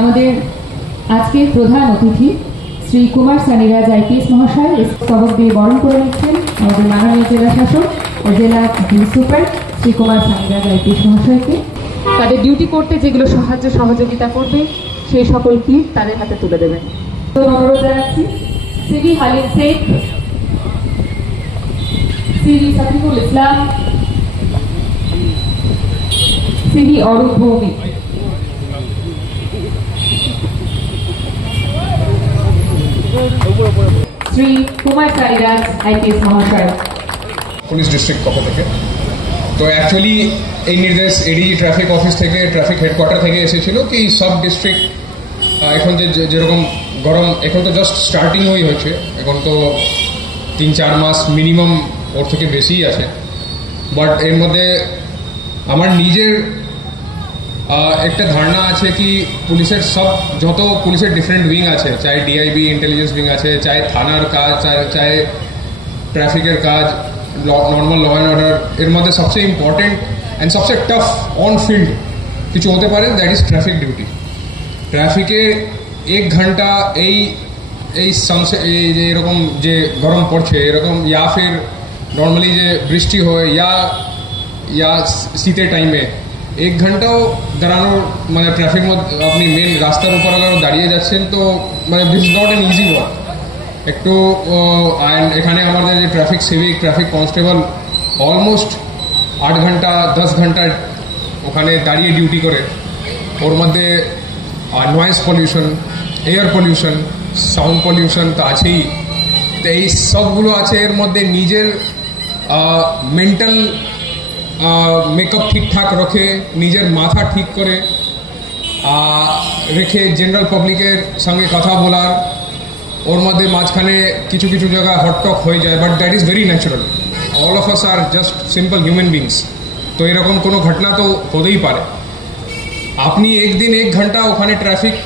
আমাদের আজকের প্রধান অতিথি শ্রী কুমার সানিরাজ আইপিএস মহাশয় স্তবক দিয়ে বরণ করে নিচ্ছেন আমাদের মাননীয় জেলা শাসক ও জেলা সুপার শ্রী কুমার সানিরাজ আইপিএস মহাশয়কে। তাদের ডিউটি করতে যেগুলো সাহায্য সহযোগিতা করবে সেই সকল ক্লিপ তাদের হাতে তুলে দেবেন। তো অনুরোধ জানাচ্ছি সিবি হালিম শেখ, সিবি সাকিবুল ইসলাম, সিবি অরূপ ভৌমিক, শ্রী কুমার সানিরাজ আইপিএস মহাশয় পুলিশ ডিস্ট্রিক্ট পক্ষ থেকে। তো অ্যাকচুয়ালি এই নির্দেশ এডিজি ট্রাফিক অফিস থেকে, ট্রাফিক হেডকোয়ার্টার থেকে এসেছিল কি সব ডিস্ট্রিক্ট এখন যেরকম গরম, এখন তো জাস্ট স্টার্টিং হয়েছে, এখন তো 3-4 মাস মিনিমাম ওর থেকে বেশিই আছে। বাট এর মধ্যে আমার নিজের একটা ধারণা আছে কি পুলিশের যত পুলিশের ডিফারেন্ট উইং আছে, চাहे ডিআইবি ইন্টেলিজেন্স উইং আছে, চাहे থানার কাজ, চাहे ট্রাফিকের কাজ, নর্মাল ল অ্যান্ড অর্ডার, এর মধ্যে সবচেয়ে ইম্পর্টেন্ট অ্যান্ড সবচেয়ে টাফ অন ফিল্ড কিছু হতে পারে, দ্যাট ইজ ট্রাফিক ডিউটি। ট্রাফিকে 1 ঘন্টা এই যে এরকম যে গরম পড়ছে এরকম, ইয়া ফির নর্মালি যে বৃষ্টি হয় ইয়া শীতের টাইমে 1 ঘন্টাও দাঁড়ানোর মানে ট্রাফিক মধ্যে আপনি মেন রাস্তার উপর আবার দাঁড়িয়ে যাচ্ছেন, তো মানে this is not an easy work. একটু এখানে আমাদের যে traffic civic, traffic constable almost 8 ঘন্টা 10 ঘন্টা ওখানে দাঁড়িয়ে ডিউটি করে। ওর মধ্যে noise pollution, air pollution, sound pollution তো আছেই। তো এই সবগুলো আছে, এর মধ্যে নিজের মেন্টাল মেকআপ ঠিকঠাক রেখে, নিজের মাথা ঠিক করে রেখে জেনারেল পাবলিকের সঙ্গে কথা বলার, ওর মধ্যে মাঝখানে কিছু কিছু জায়গায় হটটক হয়ে যায়, but that is very natural. All of us are just simple human beings. তো এরকম কোনো ঘটনা তো হতেই পারে। আপনি একদিন 1 घंटा ওখানে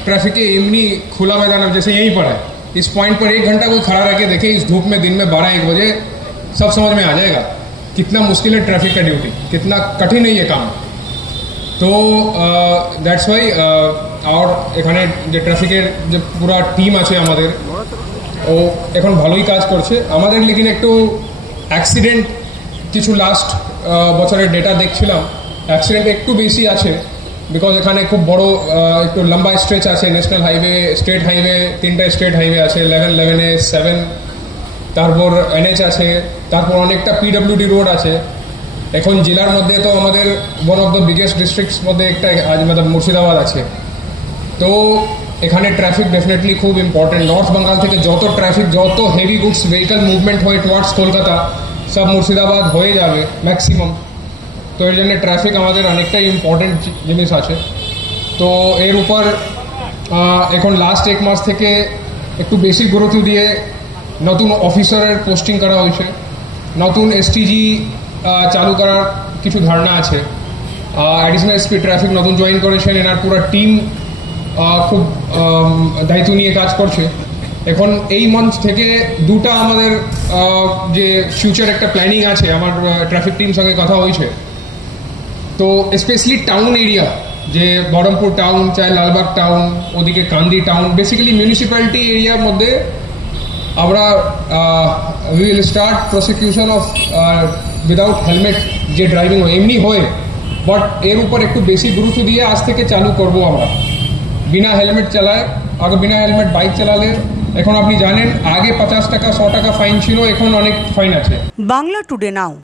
ट्रैफिक एमनी खुला मैदान जैसे यहीं पर है, इस पॉइंट पर 1 घंटा कोई खड़ा रह के देखे इस धूप में दिन में 12-1 बजे, सब समझ में आ जाएगा कितना मुश्किल है ट्रैफिक का ड्यूटी, कितना कठिन है ये काम। तो দ্যাটস ওয়াই আর এখানে যে ট্রাফিকের যে পুরো টিম আছে আমাদের, ও এখন ভালোই কাজ করছে আমাদের। লেকিন একটু অ্যাক্সিডেন্ট কিছু লাস্ট বছরের ডেটা দেখছিলাম, অ্যাক্সিডেন্ট একটু বেশি আছে বিকজ এখানে খুব বড় একটু লম্বা স্ট্রেচ আছে, ন্যাশনাল হাইওয়ে, স্টেট হাইওয়ে, 3টা স্টেট হাইওয়ে আছে, 11A 7, তারপর NH আছে, তারপর অনেকটা PWD রোড আছে। এখন জেলার মধ্যে তো আমাদের one of the biggest districts মধ্যে একটা मतलब মুর্শিদাবাদ আছে। তো এখানে ট্রাফিক ডেফিনেটলি খুব ইম্পর্টেন্ট। নর্থ বেঙ্গল থেকে যত ট্রাফিক, যত হেভি গুডস ভেহিকল মুভমেন্ট হয় টুয়ার্ডস কলকাতা, সব মুর্শিদাবাদ হয়ে যাবে ম্যাক্সিমাম। তো এর জন্য ট্রাফিক আমাদের অনেকটাই ইম্পর্টেন্ট জিনিস আছে। তো এর উপর এখন লাস্ট 1 মাস থেকে একটু বেশি গুরুত্ব দিয়ে নতুন অফিসারের পোস্টিং করা হয়েছে, নতুন STG চালু করার কিছু ধারণা আছে। অ্যাডিশনাল SP ট্রাফিক নতুন জয়েন করেছেন, এনার পুরো টিম খুব দায়িত্ব নিয়ে কাজ করছে। এখন এই মান্থ থেকে 2টা আমাদের যে ফিউচার একটা প্ল্যানিং আছে, আমার ট্রাফিক টিম সঙ্গে কথা হয়েছে। তো স্পেশালি টাউন এরিয়া, যে বহরমপুর টাউন, চাहे লালবাগ টাউন, ওদিকে কান্দি টাউন, বেসিক্যালি মিউনিসিপ্যালিটি এরিয়ার মধ্যে আমরা will start prosecution of without helmet যে ড্রাইভিং এমনি হয়, বাট এর উপর একটু বেশি গুরুত্ব দিয়ে আজ থেকে চালু করব আমরা। বিনা হেলমেট চালায়, আগে বিনা হেলমেট বাইক চালালে, এখন আপনি জানেন আগে 50 টাকা 100 টাকা ফাইন ছিল, এখন অনেক ফাইন আছে। বাংলা টুডে নাও।